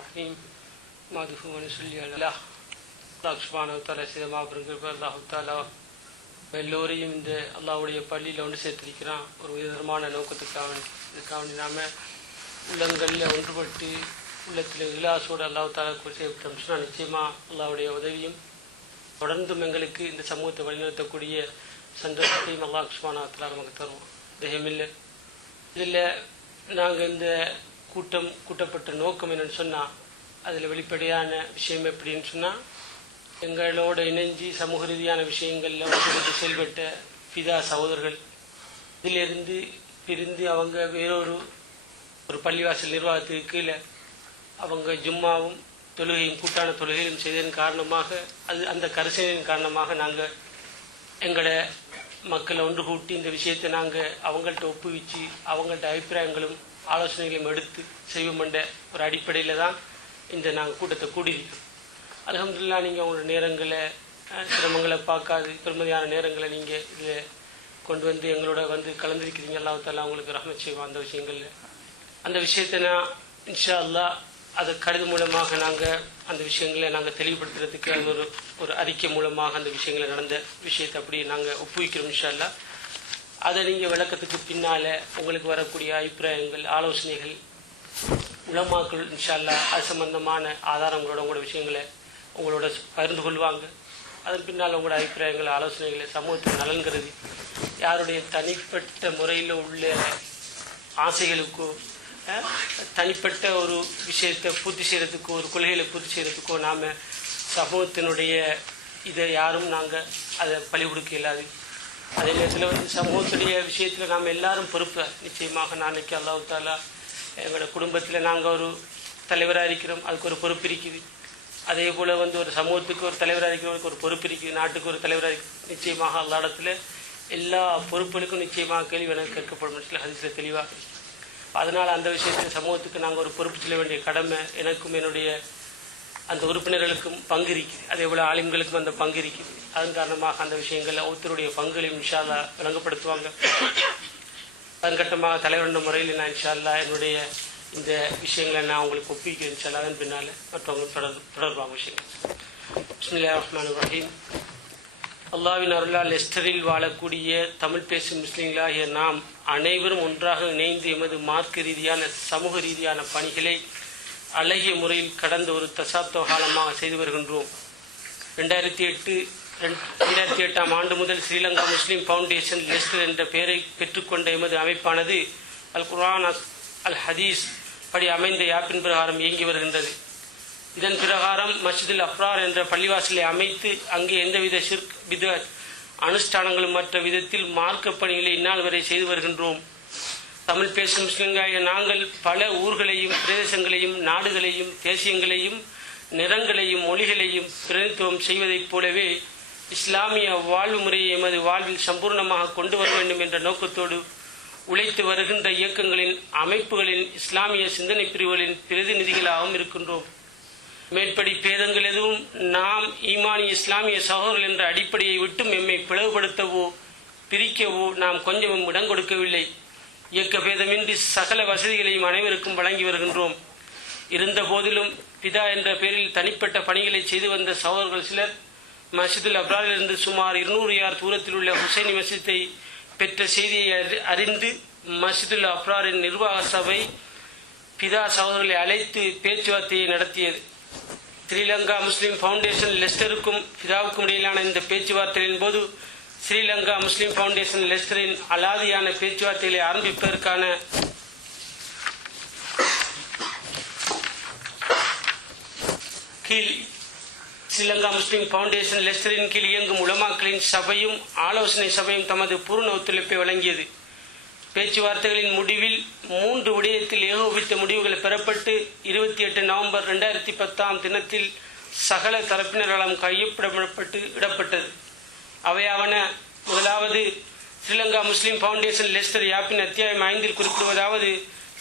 الرحيم ماذا ونصلي على الله சுப்ஹானஹு வ தஆலா செய்த மாபெரும் அல்லாஹ் தஆலா எல்லோரையும் இந்த அல்லாஹ்வுடைய பள்ளியில் ஒன்று சேர்த்திருக்கிறான். ஒரு விதமான நோக்கத்துக்காக நாம உள்ளங்களில் ஒன்றுபட்டு உள்ளத்தில் இலாசோடு அல்லாஹ் தஆலா செய்யப்பட்டோம் சொன்னால் நிச்சயமாக அல்லாஹ்வுடைய உதவியும் தொடர்ந்தும் எங்களுக்கு இந்த சமூகத்தை வழிநடத்தக்கூடிய சந்தர்ப்பத்தையும் அல்லாஹ் சுப்ஹானஹு வ தஆலா நமக்கு தருவோம். தெய்வமில்லை இதில் நாங்கள் இந்த கூட்டப்பட்ட நோக்கம் என்னன்னு சொன்னால் அதில் வெளிப்படையான விஷயம் எப்படின்னு சொன்னால் எங்களோட இணைஞ்சி சமூக ரீதியான விஷயங்களில் அவர்களுக்கு செயல்பட்ட பிதா சகோதரர்கள் இதிலிருந்து பிரிந்து அவங்க வேறொரு பள்ளிவாசல் நிர்வாகத்துக்கு கீழே அவங்க ஜும்மாவும் தொழுகையும் கூட்டான தொழுகையும் செய்ததன் காரணமாக அந்த கரிசனையின் காரணமாக நாங்கள் எங்களோட மக்களை ஒன்று கூட்டி இந்த விஷயத்தை நாங்கள் அவங்கள்ட்ட ஒப்புவிச்சு அவங்கள்ட்ட அபிப்பிராயங்களும் ஆலோசனைகளையும் எடுத்து செய்வோம் என்ற ஒரு அடிப்படையில் தான் இந்த நாங்கள் கூட்டத்தை கூடியிருக்கிறோம். அல்ஹம்துலில்லாஹ் நீங்கள் உங்களோட நேரங்களை சிரமங்களை பார்க்காது பெருமதியான நேரங்களை நீங்கள் இதில் கொண்டு வந்து எங்களோட வந்து கலந்திருக்கிறீங்க. அல்லாஹ் தஆலா உங்களுக்கு ரஹ்மத் செய்வோம். அந்த விஷயத்தை நான் இன்ஷா அல்லாஹ் அது கடிதம் மூலமாக நாங்கள் அந்த விஷயங்களை நாங்கள் தெளிவுபடுத்துறதுக்கு அது ஒரு அறிக்கை மூலமாக அந்த விஷயங்களை நடந்த விஷயத்தை அப்படியே நாங்கள் ஒப்புவிக்கிறோம் இன்ஷா அல்லாஹ். அதை நீங்கள் விளக்கத்துக்கு பின்னால் உங்களுக்கு வரக்கூடிய அபிப்பிராயங்கள் ஆலோசனைகள் உலமாக்கள் இன்ஷா அல்லாஹ் அது சம்பந்தமான ஆதாரங்களோட உங்களோட விஷயங்களை உங்களோட பகிர்ந்து கொள்வாங்க. அதன் பின்னால் உங்களோட அபிப்பிராயங்கள் ஆலோசனைகளை சமூகத்துக்கு நலன்கிறது யாருடைய தனிப்பட்ட முறையில் உள்ள ஆசைகளுக்கோ தனிப்பட்ட ஒரு விஷயத்தை பூர்த்தி செய்கிறதுக்கோ ஒரு கொள்கைகளை பூர்த்தி செய்கிறதுக்கோ நாம் சமூகத்தினுடைய இதை யாரும் நாங்கள் அதை பழி கொடுக்க இயலாது. அதே நேரத்தில் வந்து சமூகத்துடைய விஷயத்தில் நாம் எல்லாரும் பொறுப்பு. நிச்சயமாக நாளைக்கு அல்லாஹ் தஆலா எங்களோட குடும்பத்தில் நாங்கள் ஒரு தலைவராக இருக்கிறோம், அதுக்கு ஒரு பொறுப்பு இருக்குது. அதே போல் வந்து ஒரு சமூகத்துக்கு ஒரு தலைவராக இருக்கிறவங்களுக்கு ஒரு பொறுப்பு இருக்குது, நாட்டுக்கு ஒரு தலைவராக இருக்குது. நிச்சயமாக அல்லாஹ் இடத்துல எல்லா பொறுப்புகளுக்கும் நிச்சயமாக கேள்வி எனக்கு கேட்கப்படும் சில ஹதீஸில் தெளிவாக. அதனால் அந்த விஷயத்தில் சமூகத்துக்கு நாங்கள் ஒரு பொறுப்பு செல்ல வேண்டிய கடமை எனக்கும் என்னுடைய அந்த உறுப்பினர்களுக்கும் பங்கு இருக்குது. அதே போல் ஆலிம்களுக்கும் அந்த பங்கு இருக்குது. அதன் காரணமாக அந்த விஷயங்களில் ஒருத்தருடைய பங்குகளையும் இன்ஷா அல்லாஹ் விளங்கப்படுத்துவாங்க. அதன் கட்டமாக தலைவருடைய முறையில் நான் இன்ஷா அல்லாஹ் என்னுடைய இந்த விஷயங்களை நான் உங்களுக்கு ஒப்பிக்கிறேன் இன்ஷா அல்லாஹ். அதன் பின்னால் மற்றவங்க தொடர்பாக விஷயங்கள். பிஸ்மில்லாஹிர் ரஹ்மானிர் ரஹீம். அல்லாஹ்வின் அருளால் லெஸ்டரில் வாழக்கூடிய தமிழ் பேசும் முஸ்லீம்களாகிய நாம் அனைவரும் ஒன்றாக இணைந்து எமது மார்க்க ரீதியான சமூக ரீதியான பணிகளை அழகிய முறையில் கடந்த ஒரு தசாப்த காலமாக செய்து வருகின்றோம். 2008ஆம் ஆண்டு முதல் ஸ்ரீலங்கா முஸ்லீம் ஃபவுண்டேஷன் லெஸ்டர் என்ற பெயரை பெற்றுக்கொண்ட எமது அமைப்பானது அல் குர்ஆன் அல் ஹதீஸ் படி அமைந்த யாப்பின் பிரகாரம் இயங்கி வருகின்றது. இதன் பிரகாரம் மஸ்ஜிதுல் அப்ரார் என்ற பள்ளிவாசலை அமைத்து அங்கே எந்தவித ஷிர்க் பித்அத் அனுஷ்டானங்களும் மற்ற விதத்தில் மார்க்க பணிகளை இந்நாள் வரை செய்து வருகின்றோம். தமிழ் பேசும் முஸ்லிம்களாகிய நாங்கள் பல ஊர்களையும் பிரதேசங்களையும் நாடுகளையும் தேசியங்களையும் நிறங்களையும் மொழிகளையும் பிரதித்துவம் செய்வதைப் போலவே இஸ்லாமிய வாழ்வு முறையை எமது வாழ்வில் சம்பூர்ணமாக கொண்டு வர வேண்டும் என்ற நோக்கத்தோடு உழைத்து வருகின்ற இயக்கங்களின் அமைப்புகளின் இஸ்லாமிய சிந்தனை பிரிவுகளின் பிரதிநிதிகளாகவும் இருக்கின்றோம். மேற்படி பேதங்கள் எதுவும் நாம் ஈமானிய இஸ்லாமிய சகோதரர்கள் என்ற அடிப்படையை விட்டும் எம்மை பிளவுபடுத்தவோ பிரிக்கவோ நாம் கொஞ்சமும் இடம் கொடுக்கவில்லை. இயக்க பேதமின்றி சகல வசதிகளையும் அனைவருக்கும் வழங்கி வருகின்றோம். இருந்த போதிலும் பிதா என்ற பெயரில் தனிப்பட்ட பணிகளை செய்து வந்த சகோதரர்கள் சிலர் மஸ்ஜிதுல் அப்ராரிலிருந்து சுமார் 200 யார் தூரத்தில் உள்ள ஹுசைனி மஸ்ஜித்தை பெற்ற செய்தியை அறிந்து மஸ்ஜிதுல் அப்ராரின் நிர்வாக சபை பிதா சகோதரர்களை அழைத்து பேச்சுவார்த்தையை நடத்தியது. ஸ்ரீலங்கா முஸ்லீம் ஃபவுண்டேஷன் லெஸ்டருக்கும் பிதாவுக்கும் இடையிலான இந்த பேச்சுவார்த்தையின் போது ஸ்ரீலங்கா முஸ்லீம் ஃபவுண்டேஷன் லெஸ்டரின் அலாதியான பேச்சுவார்த்தைகளை ஆரம்பிப்பதற்கான கீழ் ஸ்ரீலங்கா முஸ்லீம் ஃபவுண்டேஷன் லெஸ்டரின் கீழ் இயங்கும் உலமாக்களின் சபையும் ஆலோசனை சபையும் தமது பூர்ண ஒத்துழைப்பை வழங்கியது. பேச்சுவார்த்தைகளின் முடிவில் 3 விடயத்தில் ஏகோபித்த முடிவுகள் பெறப்பட்டு 28 நவம்பர் 2010 தினத்தில் சகல தரப்பினராலும் கையொப்பமிடப்பட்டு இடப்பட்டது. அவையாவன: முதலாவது, ஸ்ரீலங்கா முஸ்லீம் ஃபவுண்டேஷன் லெஸ்டர் யாப்பின் அத்தியாயம் 5 குறிப்பிடுவதாவது: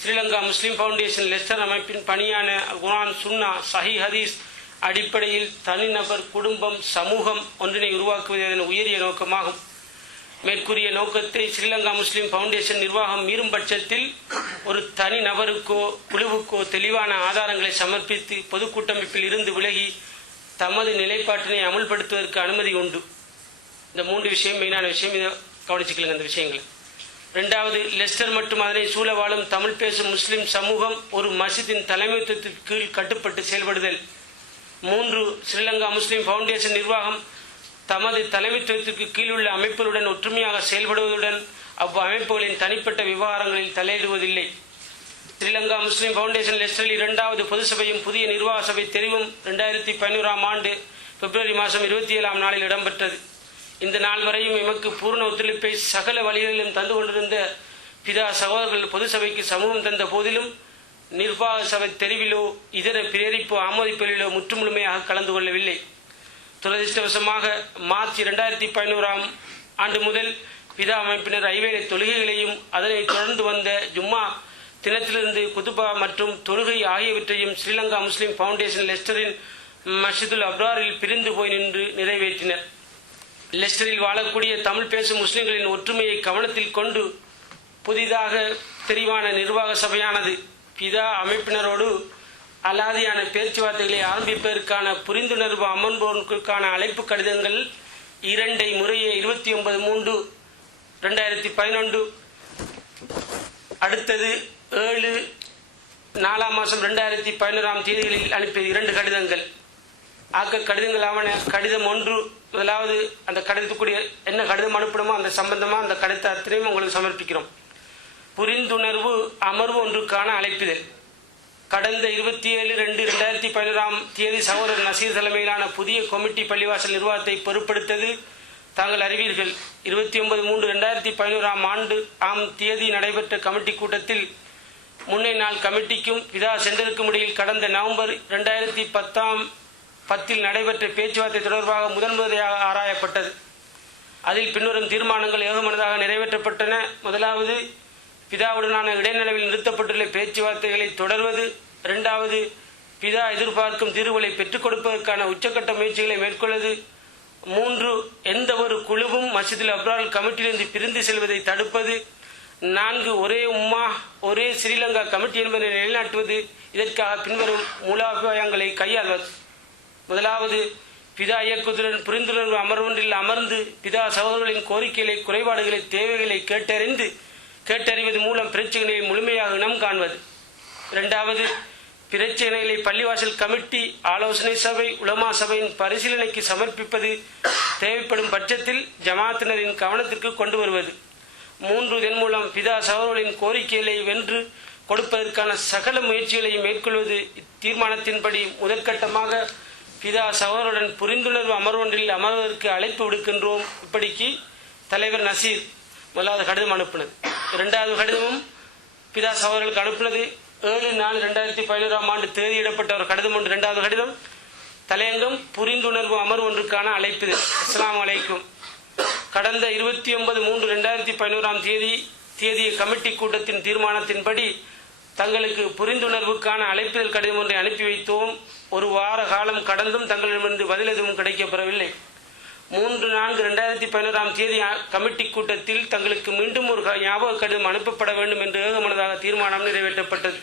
ஸ்ரீலங்கா முஸ்லீம் ஃபவுண்டேஷன் லெஸ்டர் அமைப்பின் பணியான குர்ஆன் சுன்னா சஹி ஹதீஸ் அடிப்படையில் தனிநபர் குடும்பம் சமூகம் ஒன்றினை உருவாக்குவது அதன் உயரிய நோக்கமாகும். மேற்கூறிய நோக்கத்தை ஸ்ரீலங்கா முஸ்லிம் ஃபவுண்டேஷன் நிர்வாகம் மீறும் பட்சத்தில் ஒரு தனி நபருக்கோ குழுவுக்கோ தெளிவான ஆதாரங்களை சமர்ப்பித்து பொதுக்கூட்டமைப்பில் இருந்து விலகி தமது நிலைப்பாட்டினை அமுல்படுத்துவதற்கு அனுமதி உண்டு. இந்த 3 விஷயம் மெயினான விஷயம், இதை கவனிச்சுக்கலுங்க. இந்த விஷயங்கள். 2வது, லெஸ்டர் மற்றும் அதனை சூழ வாழும் தமிழ் பேசும் முஸ்லிம் சமூகம் ஒரு மஸ்ஜிதின் தலைமைத்துவத்திற்கு கீழ் கட்டுப்பட்டு செயல்படுதல். 3, ஸ்ரீலங்கா முஸ்லிம் ஃபவுண்டேஷன் நிர்வாகம் தமது தலைமைத்துவத்திற்கு கீழுள்ள அமைப்புகளுடன் ஒற்றுமையாக செயல்படுவதுடன் அவ்வமைப்புகளின் தனிப்பட்ட விவகாரங்களில் தலையிடுவதில்லை. ஸ்ரீலங்கா முஸ்லிம் ஃபவுண்டேஷன் லெஸ்டரில் 2வது பொது சபையும் புதிய நிர்வாக சபை தெரிவும் 2011ஆம் ஆண்டு பிப்ரவரி மாதம் 27ஆம் நாளில் இடம்பெற்றது. இந்த நாள் வரையும் எமக்கு பூர்ண ஒத்துழைப்பை சகல வழிகளிலும் தந்து கொண்டிருந்த பிதா சகோதரர்கள் பொது சபைக்கு சமூகம் தந்த போதிலும் நிர்வாக சபை தெரிவிலோ இதர பிரேரிப்பு ஆமோதிப்புகளிலோ முற்றுமுழுமையாக கலந்து கொள்ளவில்லை. துரதிருஷ்டவசமாக மார்ச் 2011ஆம் ஆண்டு முதல் பிதா அமைப்பினர் ஐவேளை தொழுகைகளையும் அதனை தொடர்ந்து வந்த ஜும்மா தினத்திலிருந்து குதுபா மற்றும் தொழுகை ஆகியவற்றையும் ஸ்ரீலங்கா முஸ்லிம் ஃபவுண்டேஷன் லெஸ்டரின் மஸ்ஜிதுல் அப்ராரில் பிரிந்து போய் நின்று நிறைவேற்றினர். லெஸ்டரில் வாழக்கூடிய தமிழ் பேசும் முஸ்லிம்களின் ஒற்றுமையை கவனத்தில் கொண்டு புதிதாக தெரிவான நிர்வாக சபையானது பிதா அமைப்பினரோடு அலாதியான பேச்சுவார்த்தைகளை ஆரம்பிப்பதற்கான புரிந்துணர்வு அமர்வுக்கான அழைப்பு கடிதங்கள் 2 முறையே 29/3/2011, அடுத்தது 7/4/2011 தேதிகளில் அனுப்பிய 2 கடிதங்கள். ஆக்க கடிதங்களாவன கடிதம் 1, முதலாவது அந்த கடிதத்துக்குரிய என்ன கடிதம் அனுப்பணுமோ அந்த சம்பந்தமாக அந்த கடிதத்தை அத்தனையும் உங்களுக்கு சமர்ப்பிக்கிறோம். புரிந்துணர்வு அமர்வு ஒன்றுக்கான அழைப்பிதழ். கடந்த 27/2/2011 தேதி சகோதரர் நசீர் தலைமையிலான புதிய கொமிட்டி பள்ளிவாசல் நிர்வாகத்தை பொறுப்படுத்தது தாங்கள் அறிவீர்கள். 29/3/2011ஆம் ஆண்டு தேதி நடைபெற்ற கமிட்டி கூட்டத்தில் முன்னை நாள் கமிட்டிக்கும் பிதா சென்டருக்கும் இடையில் கடந்த நவம்பர் 2010 நடைபெற்ற பேச்சுவார்த்தை தொடர்பாக முதன்முறையாக ஆராயப்பட்டது. அதில் பின்வரும் தீர்மானங்கள் ஏகமனதாக நிறைவேற்றப்பட்டன. முதலாவது, பிதாவுடனான இடைநிலையில் நிறுத்தப்பட்டுள்ள பேச்சுவார்த்தைகளை தொடர்வது. 2வது, பிதா எதிர்பார்க்கும் தீர்வுகளை பெற்றுக் கொடுப்பதற்கான உச்சக்கட்ட முயற்சிகளை மேற்கொள்வது. 3, எந்த ஒரு குழுவும் மஸ்ஜிதுல் அப்ரார் கமிட்டியிலிருந்து பிரிந்து செல்வதை தடுப்பது. 4, ஒரே உம்மா ஒரே ஸ்ரீலங்கா கமிட்டி என்பதை நிலைநாட்டுவது. இதற்காக பின்வரும் மூலாபாயங்களை கையாள்வது. முதலாவது, பிதா இயக்குவதுடன் புரிந்துணர்வு அமர்வொன்றில் அமர்ந்து பிதா சகோதரர்களின் கோரிக்கைகளை, குறைபாடுகளை, தேவைகளை கேட்டறிவது மூலம் பிரச்சனைகளை முழுமையாக இனம் காண்பது. 2வது, பிரச்சனைகளை பள்ளிவாசல் கமிட்டி, ஆலோசனை சபை, உலமா சபையின் பரிசீலனைக்கு சமர்ப்பிப்பது. தேவைப்படும் பட்சத்தில் ஜமாத்தினரின் கவனத்திற்கு கொண்டு வருவது. 3, இதன் மூலம் பிதா சகோதரர்களின் கோரிக்கைகளை வென்று கொடுப்பதற்கான சகல முயற்சிகளையும் மேற்கொள்வது. இத்தீர்மானத்தின்படி முதற்கட்டமாக பிதா சகோதரருடன் புரிந்துணர்வு அமர்வொன்றில் அமர்வதற்கு அழைப்பு விடுக்கின்றோம். இப்படிக்கு தலைவர் நசீர் முதலாவது கடிதம் அனுப்பினது. 2வது கடிதமும் பிதா சகோதரர்களுக்கு அனுப்பினது. 7/4/2011ஆம் ஆண்டு தேதியிடப்பட்ட ஒரு கடிதம் ஒன்று. 2வது கடிதம் தலையங்கம் புரிந்துணர்வு அமர்வு ஒன்றுக்கான அழைப்புதல். அஸ்ஸலாமு அலைக்கும். கடந்த 29/3/2011ஆம் தேதிய கமிட்டி கூட்டத்தின் தீர்மானத்தின்படி தங்களுக்கு புரிந்துணர்வுக்கான அழைப்புதல் கடிதம் ஒன்றை அனுப்பி வைத்தோம். 1 வார காலம் கடந்தும் தங்களிடமிருந்து பதில் எதுவும் கிடைக்கப்பெறவில்லை. 3/4/2011ஆம் தேதி கமிட்டி கூட்டத்தில் தங்களுக்கு மீண்டும் ஒரு ஞாபக கடிதம் அனுப்பப்பட வேண்டும் என்று ஏகமனதாக தீர்மானம் நிறைவேற்றப்பட்டது.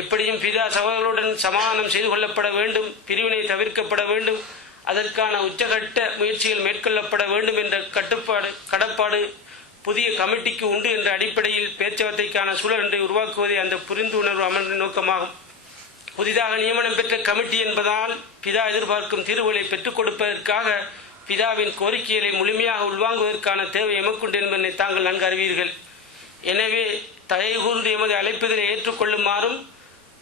எப்படியும் பிதா சகோதரர்களுடன் சமாதானம் செய்து கொள்ளப்பட வேண்டும், பிரிவினை தவிர்க்கப்பட வேண்டும், அதற்கான உச்சகட்ட முயற்சிகள் மேற்கொள்ளப்பட வேண்டும் என்ற கடப்பாடு புதிய கமிட்டிக்கு உண்டு என்ற அடிப்படையில் பேச்சுவார்த்தைக்கான சூழல் ஒன்றை உருவாக்குவதே அந்த புரிந்துணர்வு அமர்வின் நோக்கமாகும். புதிதாக நியமனம் பெற்ற கமிட்டி என்பதால் பிதா எதிர்பார்க்கும் தீர்வுகளை பெற்றுக் கொடுப்பதற்காக பிதாவின் கோரிக்கைகளை முழுமையாக உள்வாங்குவதற்கான தேவை எமக்குண்டு என்பதை தாங்கள் நன்கு அறிவீர்கள். எனவே தயவுகூர்ந்து எமது அழைப்புதலை ஏற்றுக்கொள்ளுமாறும்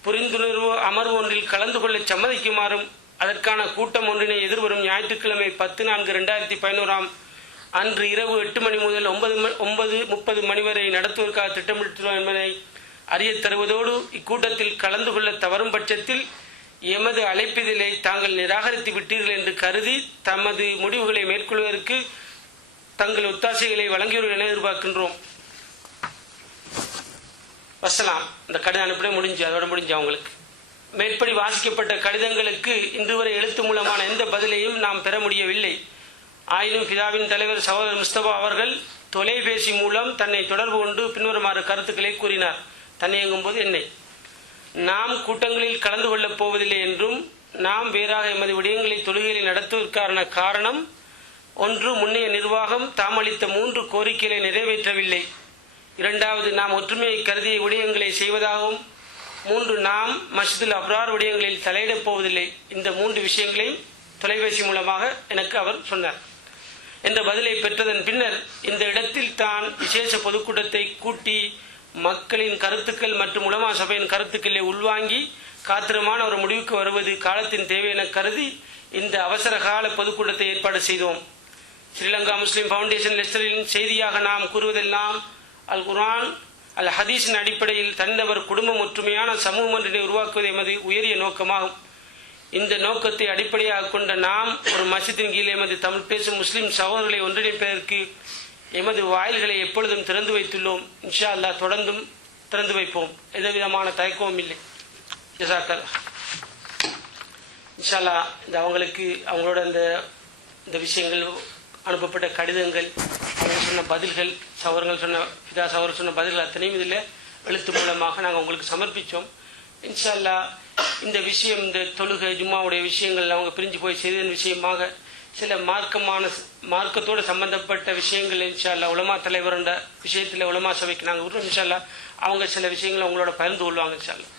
புரிந்துணர்வு அமர்வு ஒன்றில் கலந்து கொள்ள சம்மதிக்குமாறும் அதற்கான கூட்டம் ஒன்றினை எதிர்வரும் ஞாயிற்றுக்கிழமை 10/4/2011 அன்று இரவு 8 மணி முதல் 9:30 மணி வரை நடத்துவதற்காக திட்டமிட்டுள்ளோம் என்பதை அறிய தருவதோடு இக்கூட்டத்தில் கலந்து கொள்ள தவறும் பட்சத்தில் எமது அழைப்பிதழை தாங்கள் நிராகரித்து விட்டீர்கள் என்று கருதி தமது முடிவுகளை மேற்கொள்வதற்கு தங்கள் ஒத்தாசைகளை வழங்கியவர்கள் என எதிர்பார்க்கின்றோம். வசலாம். இந்த கடிதம் அனுப்பிட அதோட முடிஞ்சு அவங்களுக்கு மேற்படி வாசிக்கப்பட்ட கடிதங்களுக்கு இன்று வரை எழுத்து மூலமான எந்த பதிலையும் நாம் பெற முடியவில்லை. ஆயினும் பிதாவின் தலைவர் சகோதரர் முஸ்தபா அவர்கள் தொலைபேசி மூலம் தன்னை தொடர்பு கொண்டு பின்வருமாறு கருத்துக்களை கூறினார். தன்னை இயங்கும்போது என்னை நாம் கூட்டங்களில் கலந்து கொள்ளப் போவதில்லை என்றும் நாம் வேறாக எமது விடயங்களை தொழுகைகளை நடத்துவதற்கான காரணம் ஒன்று, முன்னைய நிர்வாகம் தாம் அளித்த 3 கோரிக்கைகளை நிறைவேற்றவில்லை. இரண்டாவது, நாம் ஒற்றுமையை கருதிய விடயங்களை செய்வதாகவும் 3, நாம் மஸ்ஜிதுல் அப்ரார் விடயங்களில் தலையிடப் போவதில்லை. இந்த 3 விஷயங்களை தொலைபேசி மூலமாக எனக்கு அவர் சொன்னார் என்ற பதிலை பெற்றதன் பின்னர் இந்த இடத்தில் தான் விசேஷ பொதுக்கூட்டத்தை கூட்டி மக்களின் கருத்துக்கள் மற்றும் உலமா சபையின் கருத்துக்களை உள்வாங்கி காத்திரமான ஒரு முடிவுக்கு வருவது காலத்தின் தேவை என கருதி இந்த அவசர கால பொதுக்கூட்டத்தை ஏற்பாடு செய்தோம். ஸ்ரீலங்கா முஸ்லிம் ஃபவுண்டேஷன் லெஸ்டரின் செய்தியாக நாம் கூறுவதெல்லாம் அல் குர்ஆன் அல் ஹதீஸின் அடிப்படையில் தனிநபர் குடும்பம் ஒற்றுமையான சமூகம் ஒன்றினை உருவாக்குவது எமது உயரிய நோக்கமாகும். இந்த நோக்கத்தை அடிப்படையாக கொண்ட நாம் ஒரு மஸ்ஜிதின் கீழ் எமது தமிழ் பேசும் முஸ்லிம் சகோதரர்களை ஒன்றிணைப்பதற்கு எமது வாயில்களை எப்பொழுதும் திறந்து வைத்துள்ளோம். இன்ஷா அல்லாஹ் தொடர்ந்தும் திறந்து வைப்போம். எந்தவிதமான தயக்கமும் இல்லை. ஜஸாக்கல். இன்ஷா அல்லாஹ் இந்த அவங்களுக்கு அவங்களோட இந்த விஷயங்கள் அனுப்பப்பட்ட கடிதங்கள், அவங்க சொன்ன பதில்கள், சகோதரர்கள் சொன்ன பிதா சகோதரர் சொன்ன பதில்கள் அத்தனையும் இதில் எழுத்து மூலமாக நாங்கள் உங்களுக்கு சமர்ப்பித்தோம். இன்ஷா அல்லாஹ் இந்த விஷயம், இந்த தொழுகை ஜும்மாவுடைய விஷயங்கள் அவங்க பிரிஞ்சு போய் செய்ததன் விஷயமாக சில மார்க்கத்தோடு சம்பந்தப்பட்ட விஷயங்கள் இன்ஷா அல்லாஹ் உலமா தலைவர் என்ற விஷயத்தில் உலமா சபைக்கு நாங்கள் விடுறோம். இன்ஷா அல்லாஹ் அவங்க சில விஷயங்களை அவங்களோட பகிர்ந்து கொள்வாங்க. இன்ஷா அல்லாஹ்.